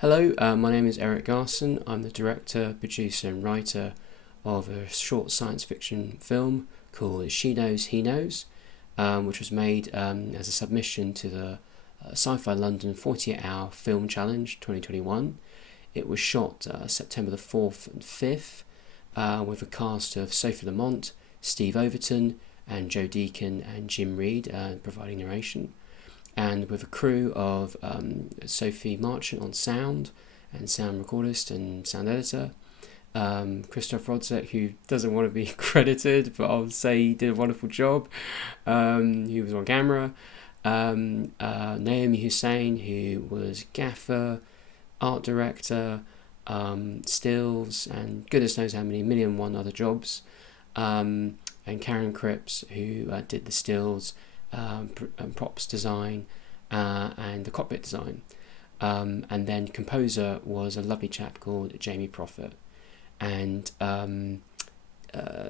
Hello, my name is Eric Garson. I'm the director, producer and writer of a short science fiction film called She Knows, He Knows, which was made as a submission to the Sci-Fi London 48-hour film challenge 2021. It was shot September the 4th and 5th with a cast of Sophie Lamont, Steve Overton and Joe Deacon and Jim Reed providing narration, and with a crew of Sophie Marchant on sound and sound recordist and sound editor, Krzysztof Rodzik, who doesn't want to be credited, but I'll say he did a wonderful job. He was on camera. Naomi Hussain, who was Gaffer, art director, stills, and goodness knows how many million one other jobs. And Karen Cripps, who did the stills, props design, and the cockpit design. And then composer was a lovely chap called Jamie Prophet. And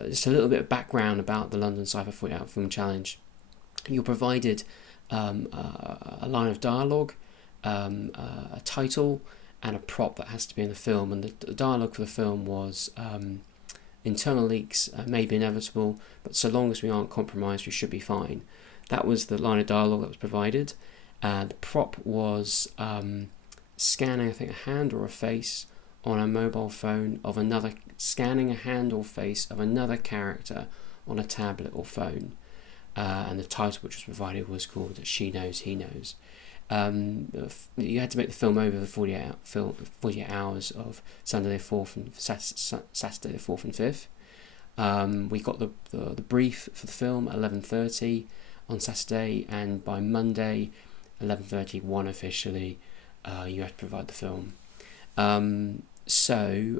just a little bit of background about the London Sci-Fi 48-hour film challenge. You're provided a line of dialogue, a title, and a prop that has to be in the film. And the dialogue for the film was internal leaks may be inevitable, but so long as we aren't compromised, we should be fine. That was the line of dialogue that was provided. The prop was scanning, I think, a hand or a face on a mobile phone of another, scanning a hand or face of another character on a tablet or phone. And the title which was provided was called She Knows, He Knows. You had to make the film over the 48 hours of Sunday the 4th and Saturday the 4th and 5th. We got the brief for the film at 11:30 on Saturday, and by Monday 11:31 officially you had to provide the film. So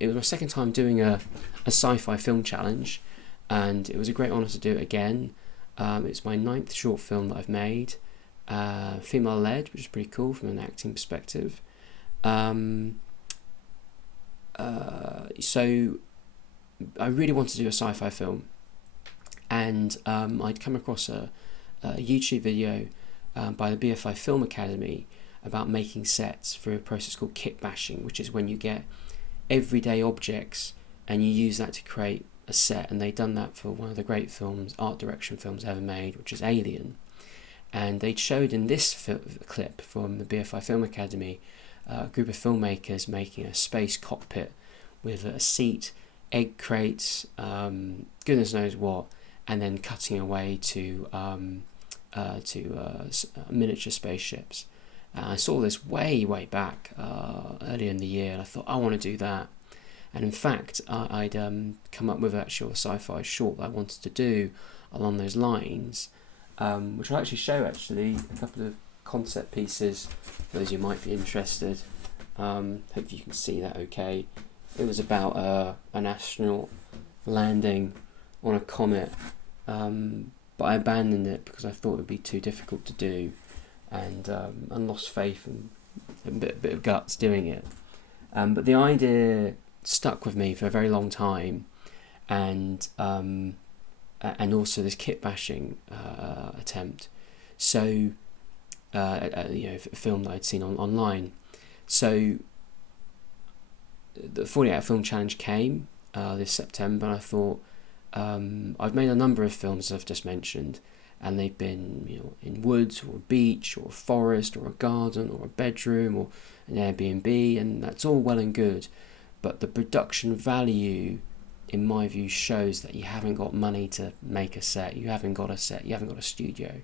it was my second time doing a sci-fi film challenge, and it was a great honour to do it again. It's my 9th short film that I've made, female led, which is pretty cool from an acting perspective. So I really wanted to do a sci-fi film, and I'd come across a YouTube video by the BFI Film Academy about making sets through a process called kit bashing, which is when you get everyday objects and you use that to create a set. And they'd done that for one of the great films, art direction films ever made, which is Alien. And they showed in this clip from the BFI Film Academy a group of filmmakers making a space cockpit with a seat, egg crates, goodness knows what, and then cutting away to miniature spaceships. I saw this way back earlier in the year, and I thought I want to do that. And in fact, I'd come up with actually a sci-fi short that I wanted to do along those lines, which I'll actually show a couple of concept pieces for those who might be interested. Hopefully you can see that okay. It was about an astronaut landing on a comet, but I abandoned it because I thought it would be too difficult to do, and lost faith and a bit of guts doing it. But the idea stuck with me for a very long time, and also this kit bashing attempt. So a film that I'd seen online. So the 48-hour film challenge came this September, and I thought I've made a number of films, as I've just mentioned, and they've been in woods or a beach or a forest or a garden or a bedroom or an Airbnb, and that's all well and good, but the production value in my view shows that you haven't got money to make a set, you haven't got a set, you haven't got a studio.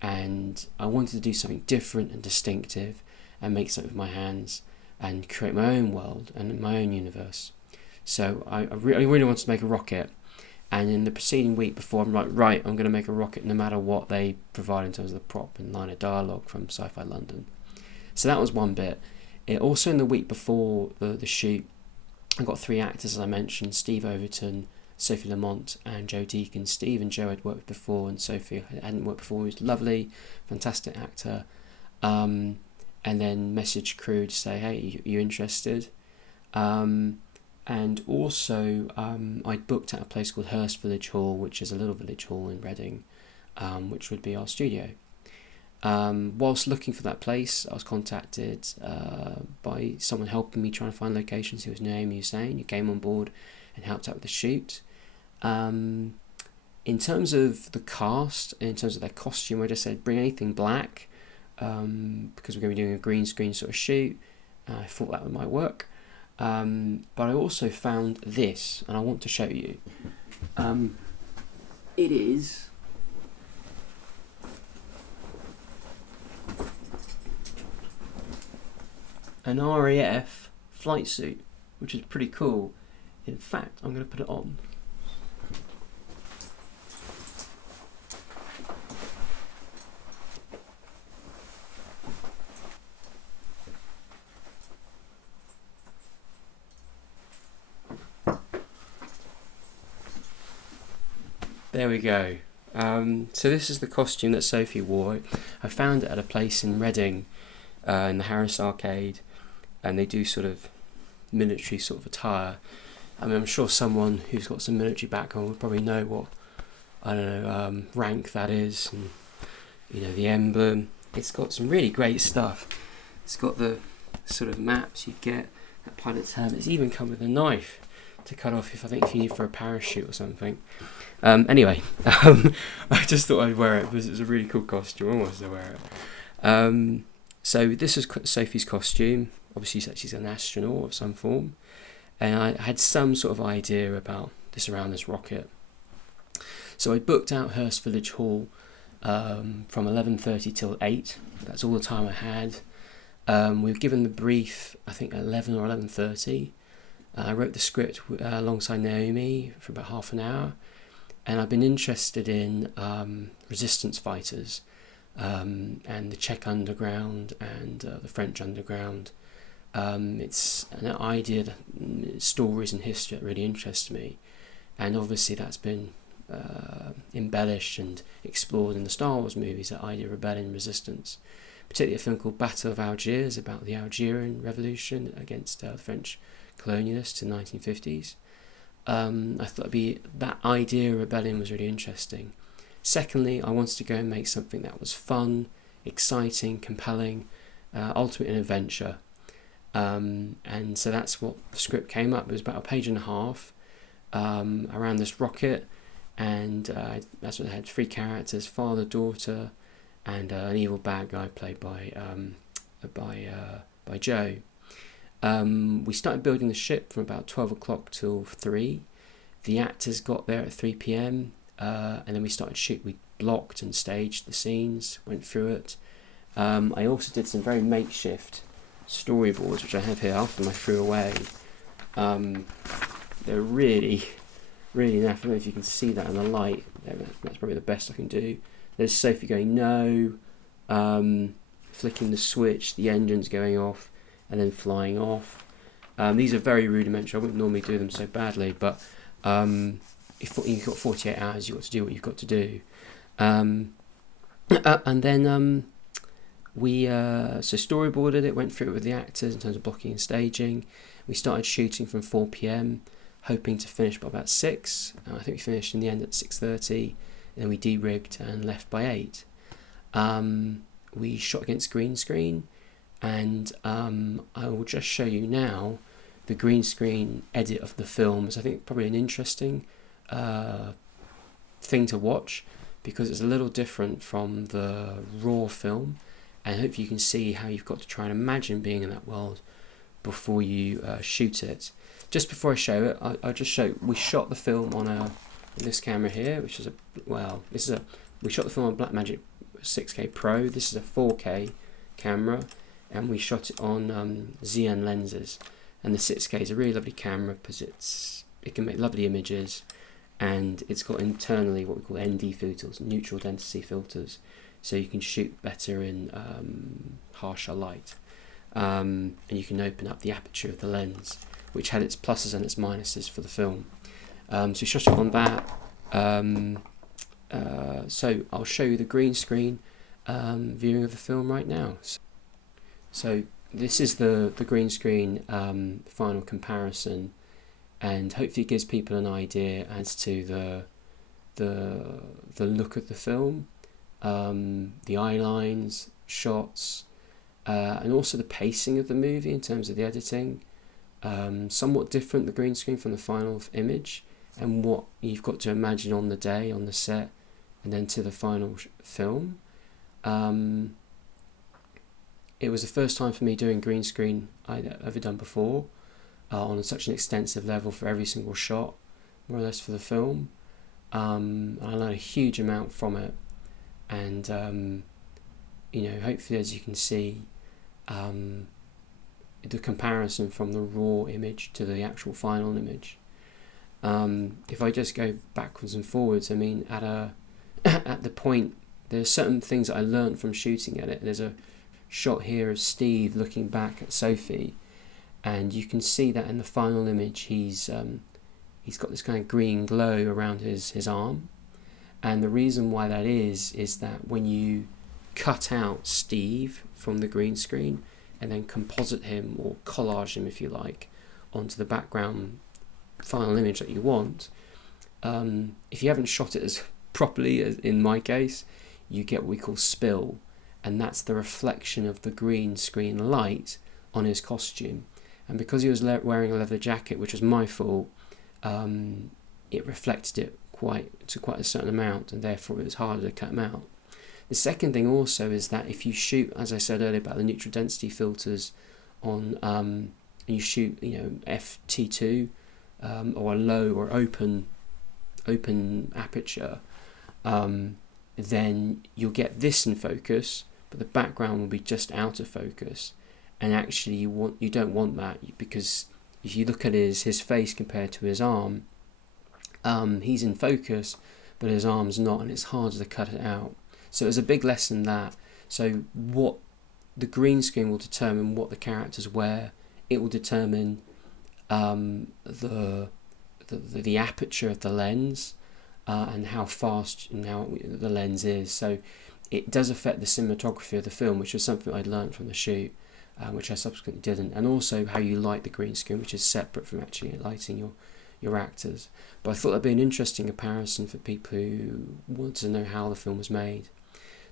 And I wanted to do something different and distinctive and make something with my hands and create my own world and my own universe. So I really wanted to make a rocket. And in the preceding week before, I'm like, right, I'm going to make a rocket no matter what they provide in terms of the prop and line of dialogue from Sci-Fi London. So that was one bit. Also in the week before the shoot, I got 3 actors, as I mentioned: Steve Overton, Sophie Lamont and Joe Deacon. Steve and Joe I'd worked with before, and Sophie I hadn't worked before. He was lovely, fantastic actor. And then messaged crew to say, hey, you interested? And also I'd booked at a place called Hurst Village Hall, which is a little village hall in Reading, which would be our studio. Whilst looking for that place, I was contacted by someone helping me trying to find locations. It was Naomi Hussain, who came on board and helped out with the shoot. In terms of the cast, in terms of their costume, I just said bring anything black, because we're going to be doing a green screen sort of shoot. I thought that might work. But I also found this, and I want to show you. It is an RAF flight suit, which is pretty cool. In fact, I'm going to put it on. There we go. So this is the costume that Sophie wore. I found it at a place in Reading, in the Harris Arcade, and they do sort of military sort of attire. I mean, I'm sure someone who's got some military background would probably know what, I don't know, rank that is, and you know, the emblem. It's got some really great stuff. It's got the sort of maps you get at pilot's helmet. It's even come with a knife to cut off if you need for a parachute or something. Anyway, I just thought I'd wear it because it was a really cool costume. I wanted to wear it. So this is Sophie's costume. Obviously, she's an astronaut of some form, and I had some sort of idea about around this rocket. So I booked out Hurst Village Hall from 11:30 till 8. That's all the time I had. We were given the brief, I think, at 11 or 11:30. I wrote the script alongside Naomi for about half an hour, and I've been interested in resistance fighters and the Czech underground and the French underground. It's an idea, that stories and history that really interest me, and obviously that's been embellished and explored in the Star Wars movies, that idea of rebellion and resistance, particularly a film called Battle of Algiers about the Algerian Revolution against the French colonialists in the 1950s. I thought that idea of rebellion was really interesting. Secondly, I wanted to go and make something that was fun, exciting, compelling, ultimately an adventure. And so that's what the script came up. It was about a page and a half around this rocket, and that's what they had: 3 characters, father, daughter, and an evil bad guy played by Joe. We started building the ship from about 12 o'clock till 3. The actors got there at 3 p.m. And then we started shooting. We blocked and staged the scenes, went through it. I also did some very makeshift storyboards, which I have here after I threw away. They're really, really naff. I don't know if you can see that in the light. That's probably the best I can do. There's Sophie going no, flicking the switch, the engine's going off, and then flying off. These are very rudimentary. I wouldn't normally do them so badly, but if you've got 48 hours, you've got to do what you've got to do. And then we storyboarded it, went through it with the actors in terms of blocking and staging. We started shooting from 4 p.m, hoping to finish by about 6. I think we finished in the end at 6:30, and then we de-rigged and left by 8. We shot against green screen, and I will just show you now the green screen edit of the film. Is I think probably an interesting thing to watch, because it's a little different from the raw film, and hopefully you can see how you've got to try and imagine being in that world before you shoot it. Just before I show it, I'll just show we shot the film on this camera here, which is we shot the film on Blackmagic 6K Pro. This is a 4K camera, and we shot it on Xenon lenses. And the 6K is a really lovely camera because it can make lovely images, and it's got internally what we call ND filters, neutral density filters, so you can shoot better in harsher light, and you can open up the aperture of the lens, which had its pluses and its minuses for the film. So we shot it on that. So I'll show you the green screen viewing of the film right now. So this is the green screen final comparison, and hopefully it gives people an idea as to the look of the film. the eye lines, shots, and also the pacing of the movie in terms of the editing. Somewhat different, the green screen, from the final image, and what you've got to imagine on the day, on the set, and then to the final film. It was the first time for me doing green screen I'd ever done before, on such an extensive level for every single shot, more or less, for the film. I learned a huge amount from it, and hopefully, as you can see, the comparison from the raw image to the actual final image. If I just go backwards and forwards, I mean, at the point, there's certain things that I learned from shooting at it. There's a shot here of Steve looking back at Sophie, and you can see that in the final image he's got this kind of green glow around his arm, and the reason why that is that when you cut out Steve from the green screen and then composite him, or collage him if you like, onto the background final image that you want, if you haven't shot it as properly as in my case, you get what we call spill, and that's the reflection of the green screen light on his costume. And because he was wearing a leather jacket, which was my fault, it reflected it quite a certain amount, and therefore it was harder to cut him out. The second thing also is that if you shoot, as I said earlier about the neutral density filters on, and you shoot FT2 or a low or open aperture, then you'll get this in focus, but the background will be just out of focus. And actually you don't want that, because if you look at his face compared to his arm, he's in focus but his arm's not, and it's harder to cut it out. So it's a big lesson that, so what the green screen will determine what the characters wear. It will determine the aperture of the lens, and how fast now the lens is. So it does affect the cinematography of the film, which was something I'd learned from the shoot, which I subsequently didn't, and also how you light the green screen, which is separate from actually lighting your actors. But I thought that'd be an interesting comparison for people who wanted to know how the film was made.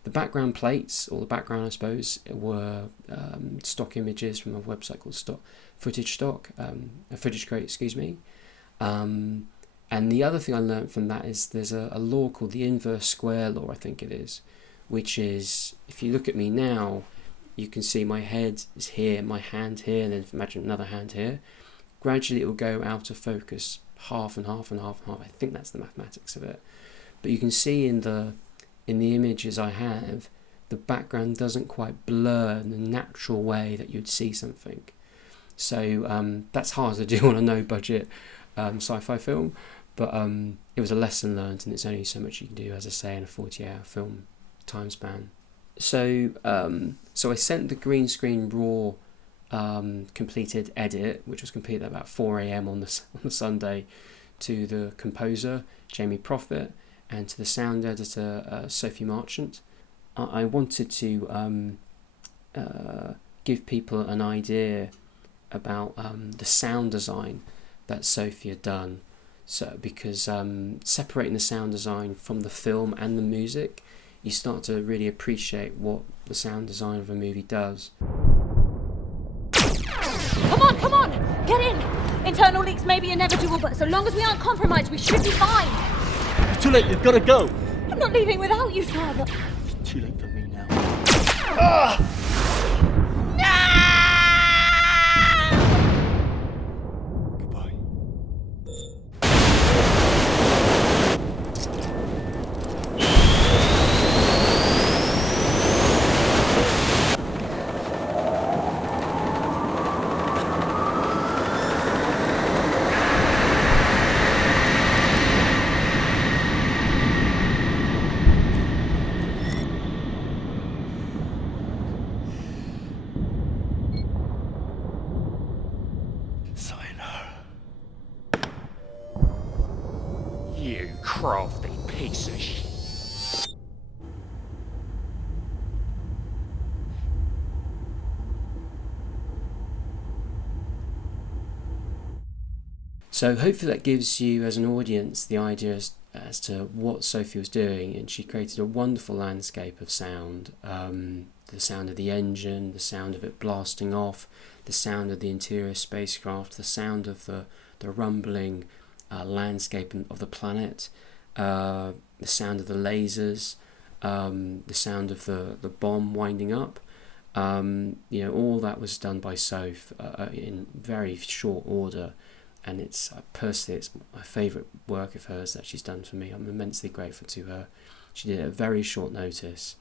The background plates, or the background I suppose, were stock images from a website called Footage Crate, excuse me. And the other thing I learned from that is there's a law called the inverse square law, I think it is, which is, if you look at me now, you can see my head is here, my hand here, and then imagine another hand here. Gradually it will go out of focus, half and half and half and half. I think that's the mathematics of it. But you can see in the images I have, the background doesn't quite blur in the natural way that you'd see something. So that's hard to do on a no-budget sci-fi film, but it was a lesson learned, and it's only so much you can do, as I say, in a 40-hour film time span. So I sent the green screen raw completed edit, which was completed at about 4 a.m. on the Sunday, to the composer Jamie Prophet and to the sound editor Sophie Marchant. I wanted to give people an idea about the sound design that Sophie had done. So because separating the sound design from the film and the music, you start to really appreciate what the sound design of a movie does. Come on! Get in! Internal leaks may be inevitable, but so long as we aren't compromised, we should be fine. It's too late, you've got to go. I'm not leaving without you, Father. It's too late for me now. Goodbye. You crafty piece of shit. So hopefully that gives you, as an audience, the idea as to what Sophie was doing, and she created a wonderful landscape of sound. The sound of the engine, the sound of it blasting off, the sound of the interior spacecraft, the sound of the rumbling landscape of the planet, the sound of the lasers, the sound of the bomb winding up. All that was done by Soph in very short order, and it's personally it's my favourite work of hers that she's done for me. I'm immensely grateful to her. She did it at very short notice,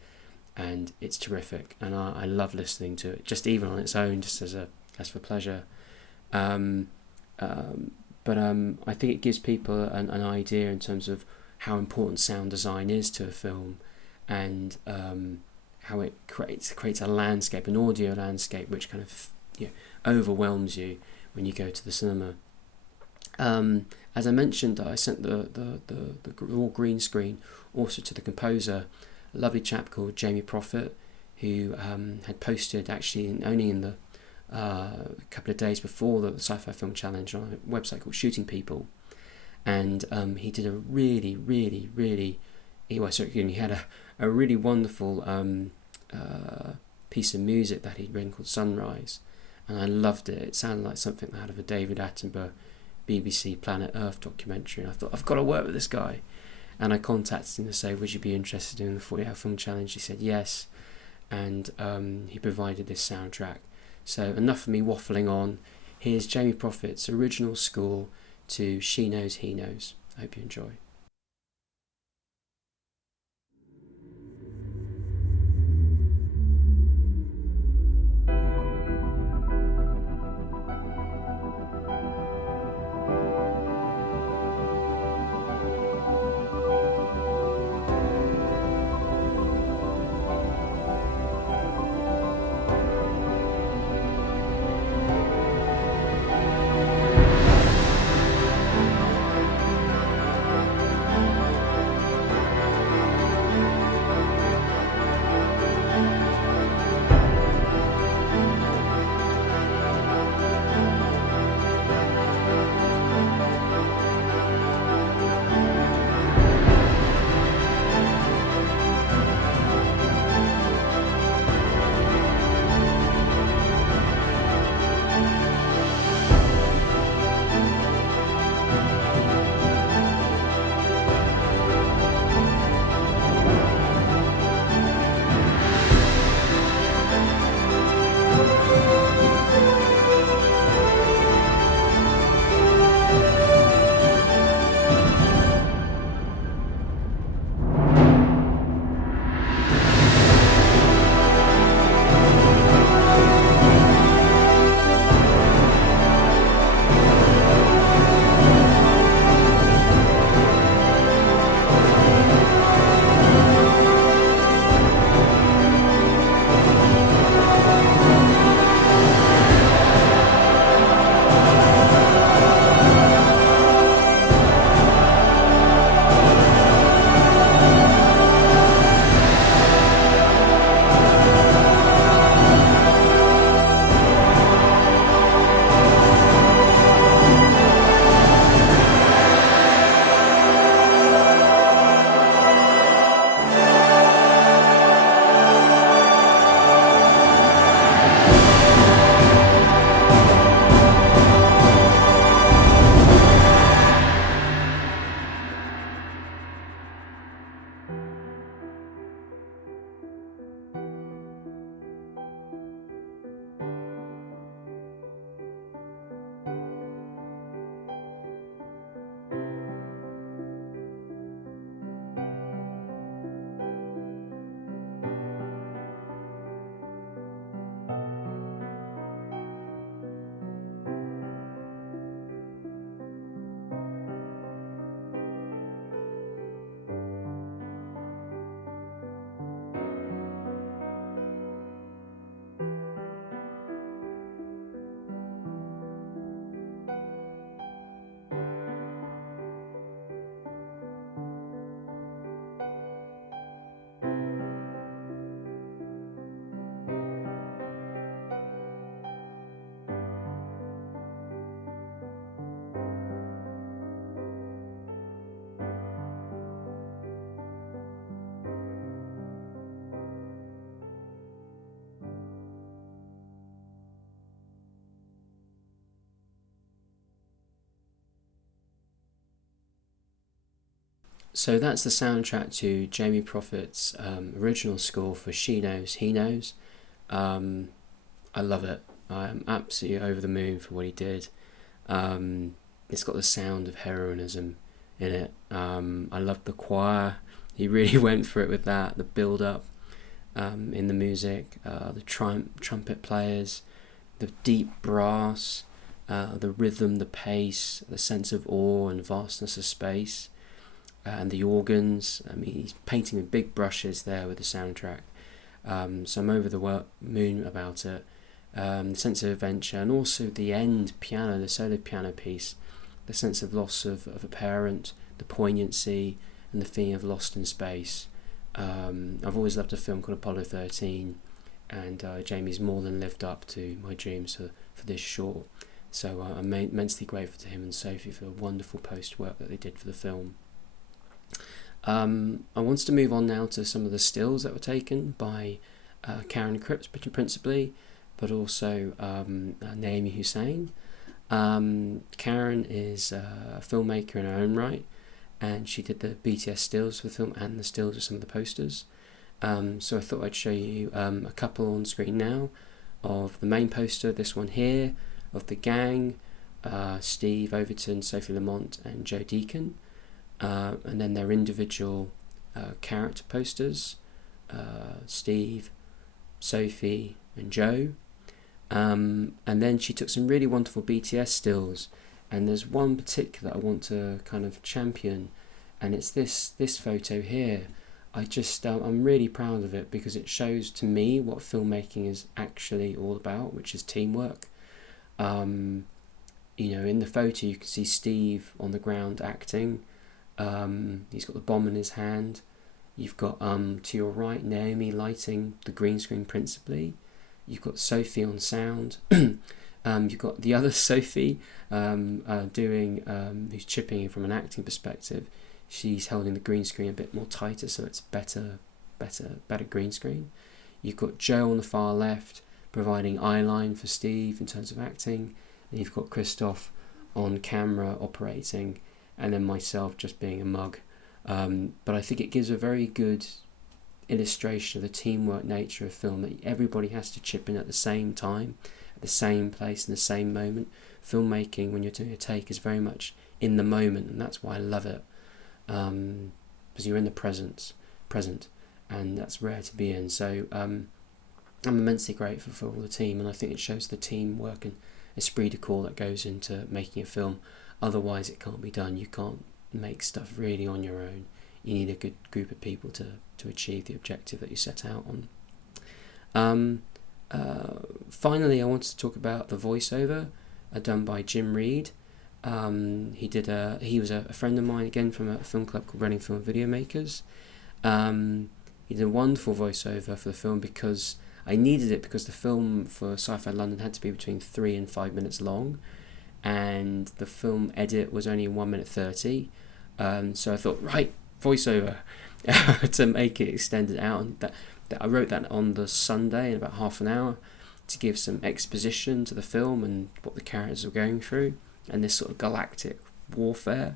and it's terrific, and I love listening to it, just even on its own, just as for pleasure. But I think it gives people an idea in terms of how important sound design is to a film, and how it creates a landscape, an audio landscape, which kind of overwhelms you when you go to the cinema. As I mentioned, I sent the raw green screen also to the composer, a lovely chap called Jamie Prophet, who had posted actually only in the couple of days before the Sci-Fi Film Challenge on a website called Shooting People, and he did a really he had a really wonderful piece of music that he'd written called Sunrise, and I loved it. It sounded like something out of a David Attenborough BBC Planet Earth documentary, and I thought, I've got to work with this guy. And I contacted him to say, would you be interested in the 40-hour film challenge? He said yes, and he provided this soundtrack. So enough of me waffling on. Here's Jamie Prophet's original score to She Knows, He Knows. I hope you enjoy. So that's the soundtrack to Jamie Prophet's original score for She Knows, He Knows. I love it. I'm absolutely over the moon for what he did. It's got the sound of heroism in it. I love the choir. He really went for it with that. The build-up in the music, the trumpet players, the deep brass, the rhythm, the pace, the sense of awe and vastness of space. And the organs. I mean, he's painting with big brushes there with the soundtrack. So I'm over the moon about it. The sense of adventure, and also the end piano, the solo piano piece, the sense of loss of a parent, the poignancy, and the feeling of lost in space. I've always loved a film called Apollo 13, and Jamie's more than lived up to my dreams for this short. So I'm immensely grateful to him and Sophie for the wonderful post work that they did for the film. I wanted to move on now to some of the stills that were taken by Karen Cripps principally, but also Naomi Hussain. Karen is a filmmaker in her own right, and she did the Bts Stills for the film and the stills of some of the posters. So I thought I'd show you a couple on screen now of the main poster, this one here, of the gang, Steve, Overton, Sophie, Lamont and Joe Deacon. And then their individual character posters, Steve, Sophie and Joe. And then she took some really wonderful BTS stills, and there's one particular I want to kind of champion, and it's this photo here. I'm really proud of it because it shows to me what filmmaking is actually all about, which is teamwork. In the photo you can see Steve on the ground acting. He's got the bomb in his hand. You've got to your right Naomi lighting the green screen principally. You've got Sophie on sound. You've got the other Sophie who's chipping in from an acting perspective. She's holding the green screen a bit more tighter, so it's better green screen. You've got Joe on the far left providing eyeline for Steve in terms of acting, and you've got Krzysztof on camera operating, and then myself just being a mug. But I think it gives a very good illustration of the teamwork nature of film, that everybody has to chip in at the same time, at the same place, in the same moment. Filmmaking, when you're doing a take, is very much in the moment, and that's why I love it, because you're in the present, and that's rare to be in. So I'm immensely grateful for all the team, and I think it shows the teamwork and esprit de corps that goes into making a film. Otherwise it can't be done. You can't make stuff really on your own. You need a good group of people to achieve the objective that you set out on. Finally, I wanted to talk about the voiceover done by Jim Reed. He was a friend of mine, again, from a film club called Reading Film and Video Makers. He did a wonderful voiceover for the film because I needed it, because the film for Sci-Fi London had to be between 3 and 5 minutes long, and the film edit was only 1 minute 30. So I thought, right, voiceover to make it extended out, and that I wrote that on the Sunday in about half an hour to give some exposition to the film and what the characters were going through and this sort of galactic warfare.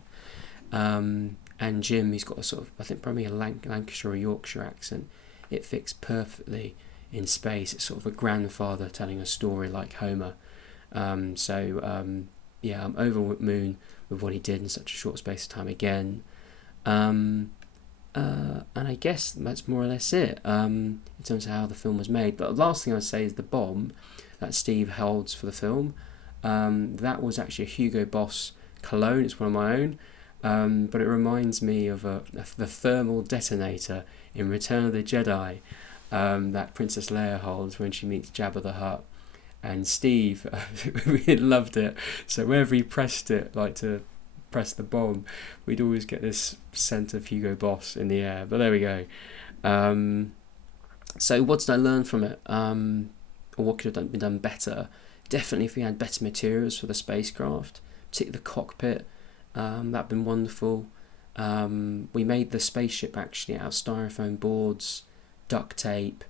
And Jim, he's got a sort of, I think probably a Lancashire or Yorkshire accent. It fits perfectly in space. It's sort of a grandfather telling a story like Homer. I'm over the moon with what he did in such a short space of time again. And I guess that's more or less it in terms of how the film was made. But the last thing I'd say is the bomb that Steve holds for the film. That was actually a Hugo Boss cologne. It's one of my own, but it reminds me of the thermal detonator in Return of the Jedi that Princess Leia holds when she meets Jabba the Hutt. And Steve really loved it, so whenever he pressed it, like to press the bomb, we'd always get this scent of Hugo Boss in the air. But there we go. So what did I learn from it, or what could have been done better? Definitely if we had better materials for the spacecraft, particularly the cockpit, that'd been wonderful. We made the spaceship actually out of styrofoam boards, duct tape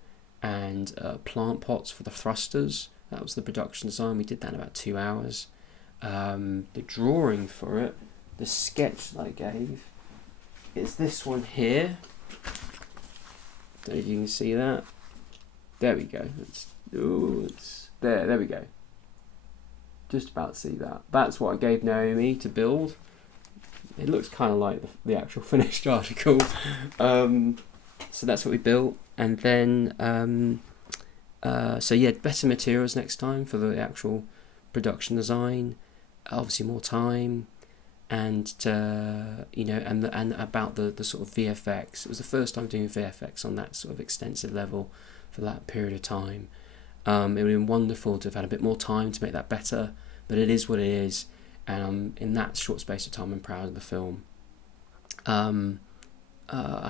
and plant pots for the thrusters. That was the production design. We did that in about 2 hours. The drawing for it, the sketch that I gave, is this one here. Don't know if you can see that. There we go. There we go. Just about to see that. That's what I gave Naomi to build. It looks kind of like the actual finished article. So that's what we built. And then, so yeah, better materials next time for the actual production design. Obviously more time. And, and about the sort of VFX. It was the first time doing VFX on that sort of extensive level for that period of time. It would have been wonderful to have had a bit more time to make that better, but it is what it is, and in that short space of time I'm proud of the film. I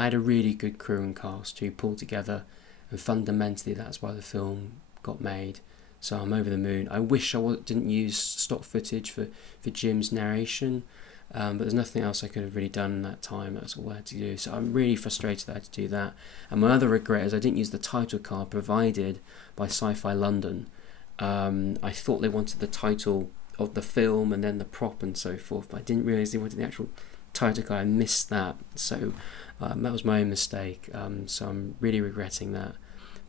had a really good crew and cast who pulled together, and fundamentally that's why the film got made, so I'm over the moon. I wish I didn't use stock footage for Jim's narration, but there's nothing else I could have really done in that time. That's all I had to do. So I'm really frustrated that I had to do that. And my other regret is I didn't use the title card provided by Sci-Fi London. I thought they wanted the title of the film and then the prop and so forth, but I didn't realise they wanted the actual title card. I missed that. So that was my own mistake. So I'm really regretting that.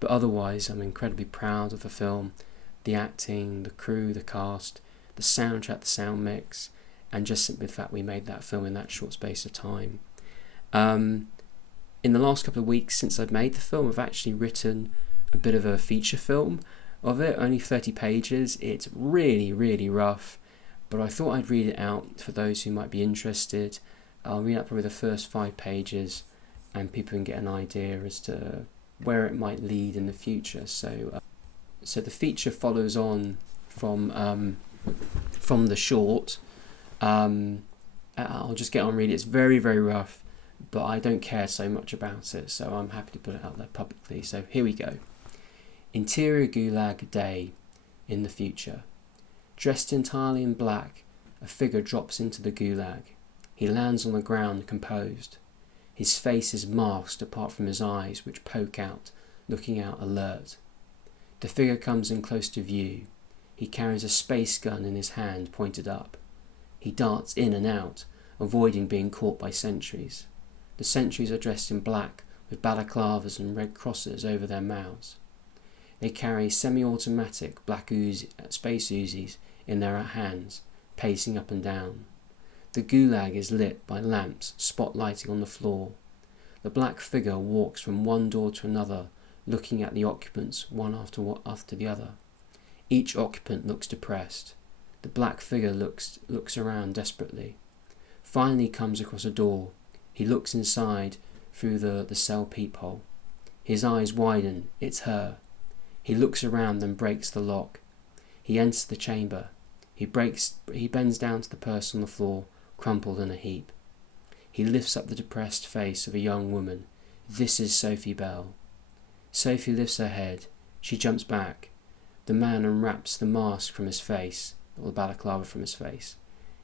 But otherwise, I'm incredibly proud of the film, the acting, the crew, the cast, the soundtrack, the sound mix, and just simply the fact we made that film in that short space of time. In the last couple of weeks since I've made the film, I've actually written a bit of a feature film of it, only 30 pages. It's really, really rough, but I thought I'd read it out for those who might be interested. I'll read out probably the first 5 pages, and people can get an idea as to where it might lead in the future. So the feature follows on from the short. I'll just get on reading. It's very, very rough, but I don't care so much about it, so I'm happy to put it out there publicly. So here we go. Interior Gulag Day in the future. Dressed entirely in black, a figure drops into the Gulag. He lands on the ground composed. His face is masked apart from his eyes, which poke out, looking out alert. The figure comes in close to view. He carries a space gun in his hand pointed up. He darts in and out, avoiding being caught by sentries. The sentries are dressed in black with balaclavas and red crosses over their mouths. They carry semi-automatic space Uzis in their hands, pacing up and down. The gulag is lit by lamps spotlighting on the floor. The black figure walks from one door to another, looking at the occupants one after the other. Each occupant looks depressed. The black figure looks around desperately. Finally comes across a door. He looks inside through the cell peephole. His eyes widen. It's her. He looks around and breaks the lock. He enters the chamber. He bends down to the person on the floor, crumpled in a heap. He lifts up the depressed face of a young woman. This is Sophie Bell. Sophie lifts her head. She jumps back. The man unwraps the mask from his face, or the balaclava from his face.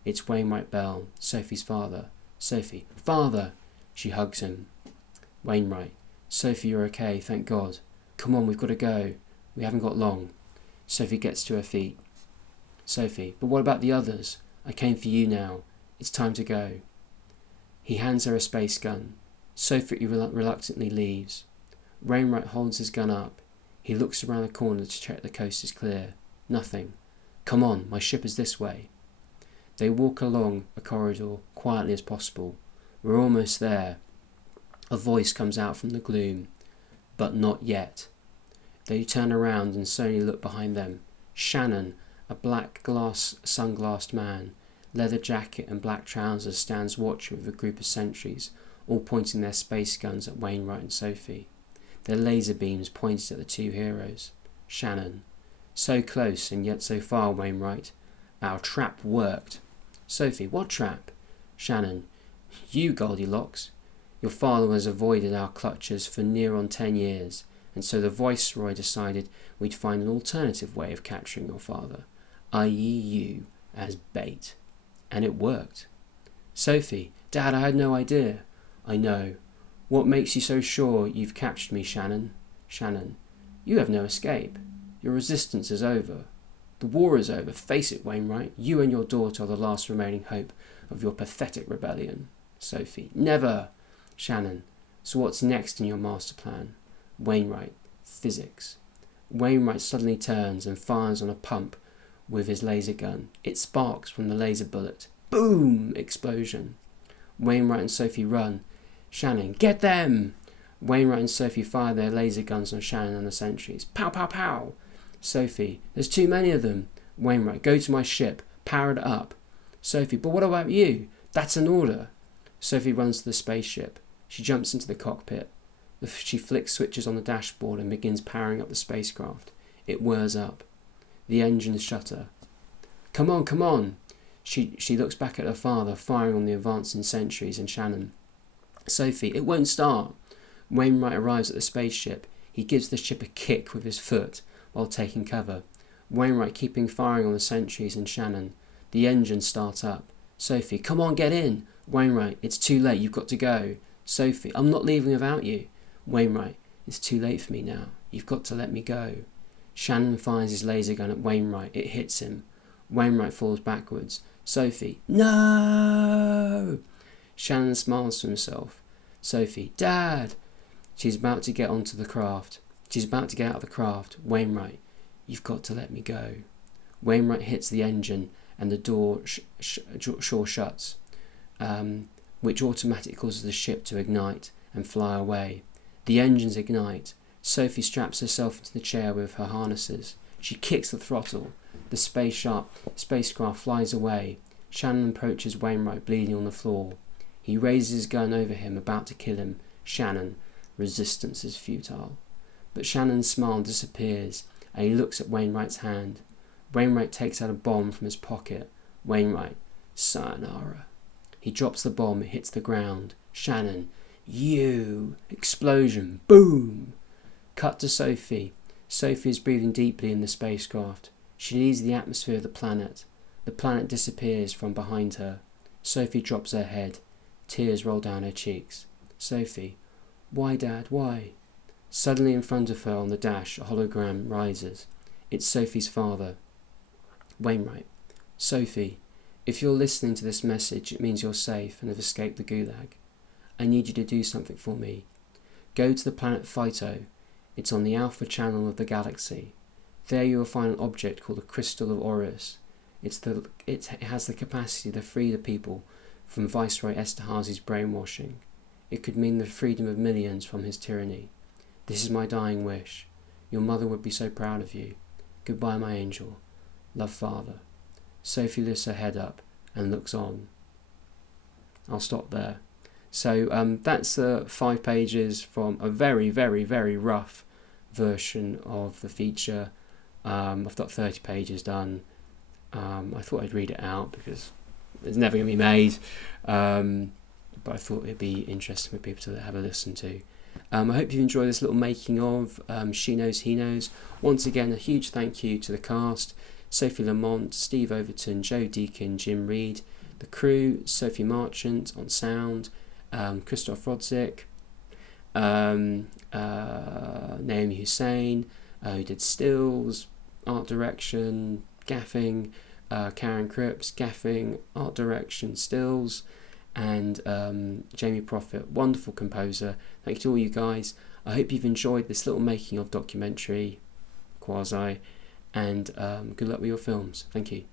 It's Wainwright Bell, Sophie's father. Sophie, father! She hugs him. Wainwright, Sophie, you're okay, thank God. Come on, we've got to go. We haven't got long. Sophie gets to her feet. Sophie, but what about the others? I came for you now. It's time to go. He hands her a space gun. Sophie reluctantly leaves. Wainwright holds his gun up. He looks around the corner to check the coast is clear. Nothing. Come on, my ship is this way. They walk along a corridor, quietly as possible. We're almost there. A voice comes out from the gloom. But not yet. They turn around and slowly look behind them. Shannon, a black sunglassed man, leather jacket and black trousers, stands watching with a group of sentries, all pointing their space guns at Wainwright and Sophie. Their laser beams pointed at the two heroes. Shannon. So close and yet so far, Wainwright. Our trap worked. Sophie, what trap? Shannon. You, Goldilocks. Your father has avoided our clutches for near on 10 years, and so the Viceroy decided we'd find an alternative way of capturing your father, i.e. you, as bait. And it worked. Sophie. Dad, I had no idea. I know. What makes you so sure you've captured me, Shannon? Shannon. You have no escape. Your resistance is over. The war is over. Face it, Wainwright. You and your daughter are the last remaining hope of your pathetic rebellion. Sophie. Never. Shannon, so what's next in your master plan? Wainwright, physics. Wainwright suddenly turns and fires on a pump with his laser gun. It sparks from the laser bullet. Boom! Explosion. Wainwright and Sophie run. Shannon, get them! Wainwright and Sophie fire their laser guns on Shannon and the sentries. Pow, pow, pow! Sophie, there's too many of them. Wainwright, go to my ship. Power it up. Sophie, but what about you? That's an order. Sophie runs to the spaceship. She jumps into the cockpit. She flicks switches on the dashboard and begins powering up the spacecraft. It whirs up. The engines shudder. Come on, come on! She looks back at her father, firing on the advancing sentries and Shannon. Sophie, it won't start. Wainwright arrives at the spaceship. He gives the ship a kick with his foot while taking cover. Wainwright keeping firing on the sentries and Shannon. The engines start up. Sophie, come on, get in! Wainwright, it's too late, you've got to go. Sophie, I'm not leaving without you. Wainwright, it's too late for me now. You've got to let me go. Shannon fires his laser gun at Wainwright. It hits him. Wainwright falls backwards. Sophie, no! Shannon smiles to himself. Sophie, Dad! She's about to get onto the craft. She's about to get out of the craft. Wainwright, you've got to let me go. Wainwright hits the engine and the door shuts, which automatically causes the ship to ignite and fly away. The engines ignite. Sophie straps herself into the chair with her harnesses. She kicks the throttle. The spacecraft flies away. Shannon approaches Wainwright, bleeding on the floor. He raises his gun over him, about to kill him. Shannon, resistance is futile. But Shannon's smile disappears, and he looks at Wainwright's hand. Wainwright takes out a bomb from his pocket. Wainwright, sayonara. He drops the bomb, it hits the ground. Shannon, you! Explosion, boom! Cut to Sophie. Sophie is breathing deeply in the spacecraft. She leaves the atmosphere of the planet. The planet disappears from behind her. Sophie drops her head. Tears roll down her cheeks. Sophie, why, Dad, why? Suddenly in front of her on the dash, a hologram rises. It's Sophie's father. Wainwright, Sophie, if you're listening to this message, it means you're safe and have escaped the gulag. I need you to do something for me. Go to the planet Phyto. It's on the Alpha channel of the galaxy. There you will find an object called the Crystal of Horus. It has the capacity to free the people from Viceroy Esterhazy's brainwashing. It could mean the freedom of millions from his tyranny. This is my dying wish. Your mother would be so proud of you. Goodbye, my angel. Love, Father. Sophie lifts her head up and looks on. I'll stop there. So that's 5 pages from a very, very, very rough version of the feature. I've got 30 pages done. I thought I'd read it out because it's never going to be made. But I thought it'd be interesting for people to have a listen to. I hope you enjoyed this little making of She Knows, He Knows. Once again, a huge thank you to the cast: Sophie Lamont, Steve Overton, Joe Deacon, Jim Reed, the crew, Sophie Marchant on sound, Krzysztof Rodzik, Naomi Hussain, who did stills, art direction, gaffing, Karen Cripps, gaffing, art direction, stills, and Jamie Prophet, wonderful composer. Thank you to all you guys. I hope you've enjoyed this little making of documentary, quasi, and good luck with your films. Thank you.